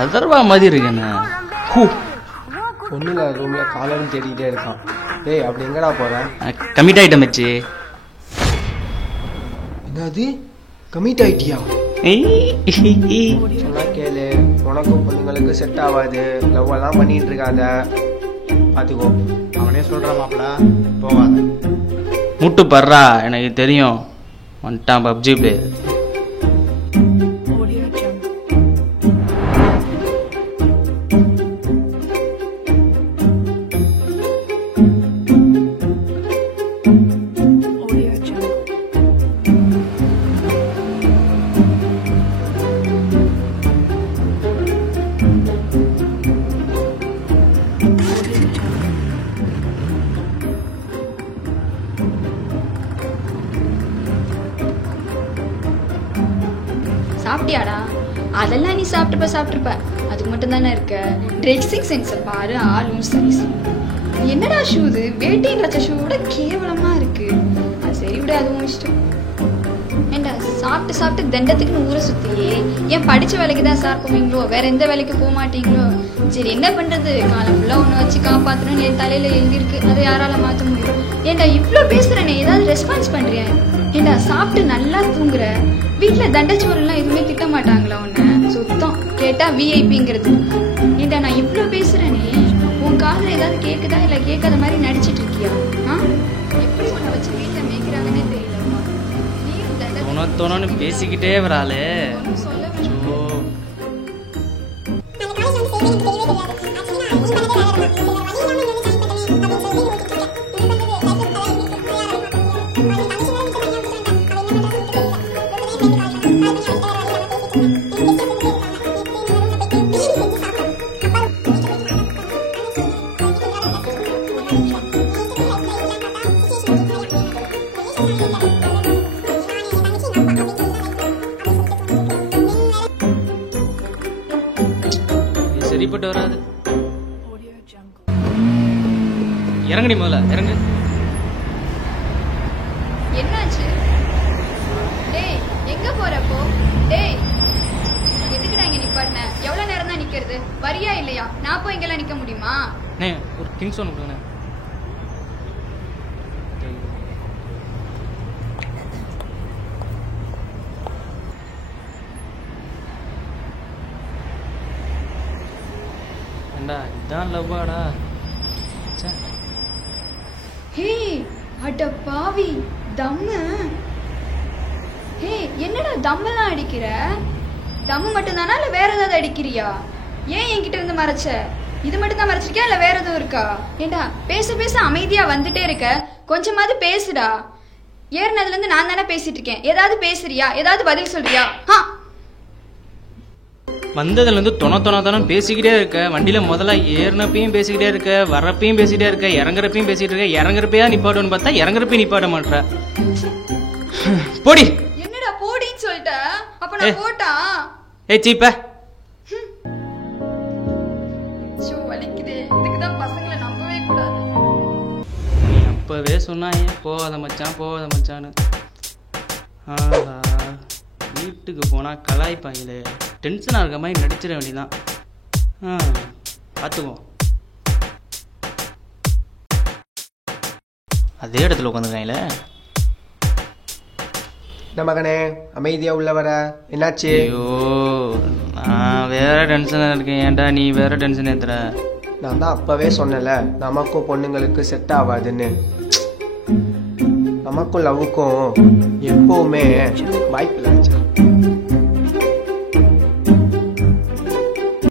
அதர்வா மாதிரி இருக்குண்ணே. ஒன்றும் ரூம்ல காலரும் தேடிக்கிட்டே இருக்கான். டேய் அப்படி எங்கடா போகிறேன்? கமிட் ஆகிட்டேன் மச்சி. என்னது கமிட் ஆயிட்டியா? சொன்னா கேளு, உனக்கும் பொண்ணுங்களுக்கு செட் ஆகாது, லவ் எல்லாம் பண்ணிட்டு இருக்காத, பார்த்துக்கோ. அவனே சொல்கிறான் மாப்பிள்ள, போகாத. முட்டு பர்றா, எனக்கு தெரியும் வந்துட்டான் பப்ஜி பிளேயர். சாப்பிட்டியாடா? அதெல்லாம் நீ சாப்பிட்டுப்ப, அதுக்கு மட்டும் தானே இருக்க. ட்ரெஸ்ஸிங் சென்ஸை பாரு, ஆளும் சைஸ். என்னடா ஷூ இது? வேட்டையின் ரச்ச ஷூவோட கேவலமா இருக்கு. அது சரி விட, அதுவும் இஷ்டம். ஏண்டா சாப்பிட்டு தண்டத்துக்குன்னு ஊரை சுத்தியே ஏன் படிச்ச வேலைக்கு தான் சார் போவீங்களோ, வேற எந்த வேலைக்கு போக மாட்டீங்களோ? சரி என்ன பண்றது, காலம் ஃபுல்லா ஒன்று வச்சு காப்பாற்றணும்னு என் தலையில எழுதிருக்கு, அதை யாரால மாற்ற முடியும்? ஏண்டா இவ்வளோ பேசுறேனே, ஏதாவது ரெஸ்பான்ஸ் பண்றியா? ஏண்டா சாப்பிட்டு நல்லா தூங்குற, வீட்டுல தண்டச்சோரெல்லாம் எதுவுமே திட்ட மாட்டாங்களா உன்ன? சுத்தம் கேட்டா விஐபிங்கிறது. ஏண்டா நான் இவ்வளோ பேசுறேனே, உன் காதுல ஏதாவது கேக்குதா இல்ல கேட்காத மாதிரி நடிச்சிட்டு இருக்கியா? எப்படி உன்னை வச்சு வீட்டுல மேய்க்கிறாங்கன்னே தெரியலப்பா. நீயும் தோணுன்னு பேசிக்கிட்டே வராளே. சொல்ல சரிப்பட்டு வராது. இறங்குடி முதல்ல, இறங்கு. என்னாச்சு? டேய் எங்க போறப்போ? டேய் எதுக்குடா இங்க நிப்பாட்டின? எவ்வளவு நேரம் தான் நிக்கிறது? வரியா இல்லையா? நான் போய் இங்கெல்லாம் நிக்க முடியுமா? ஒரு கிங்ஸ் ஒன்று கொடுங்க. இதான் லவ்வாடா. ஹே அட பாவி தம்மு. ஹே என்னடா தம்மெல்லாம் அடிக்கிற? தம்மு மட்டும் தானா இல்ல வேற ஏதாவது அடிக்கிறியா? ஏன் என்கிட்ட இருந்து மறைச்ச? இது மட்டும் தான் மறைச்சிருக்கியா இல்ல வேற எதுவும் இருக்கா? ஏண்டா பேச அமைதியா வந்துட்டே இருக்க, கொஞ்சமாவது பேசுடா. ஏறினதுல இருந்து நான் தானே பேசிட்டு இருக்கேன், ஏதாவது பேசுறியா? ஏதாவது பதில் சொல்றியா? வந்ததுல இருந்து தொண பேசிக்கிட்டே இருக்க. வண்டியில முதல்ல ஏறினப்பையும் பேசிக்கிட்டே இருக்க, வர்றப்பையும் பேசிக்கிட்டே இருக்க, இறங்குறப்பையும் பேசிட்டு இருக்க. இறங்குறப்பையா நிப்பாடுன்னு பார்த்தா இறங்குறப்பையும் நிப்பாட மாட்டேற. போடி. என்னடா போடின்னு சொல்லிட்ட? அப்ப நான் போட்டா? சீப்ப வலிக்குதே. இதுக்குதான் பசங்களை நம்பவே கூடாது. நீ அப்பவே சொன்னா ஏன் போகாத மச்சான்னு. வீட்டுக்கு போனா கலாய்ப்பாங்களே, டென்ஷனாக இருக்க மாதிரி நடிச்சிட வேண்டியதான். பார்த்துக்குவோம். அதே இடத்துல உட்காந்துருக்காங்களே. இந்த மகனே அமைதியா உள்ள வர, என்னாச்சு? ஐயோ நான் வேற டென்ஷனாக இருக்கேன், ஏன்டா நீ வேற டென்ஷன் ஏத்துற? நான் தான் அப்பவே சொன்னல, நமக்கும் பொண்ணுங்களுக்கு செட் ஆகாதுன்னு. நமக்கும் லவ்வுக்கும் எப்பவுமே வாய்ப்பு இல்லை.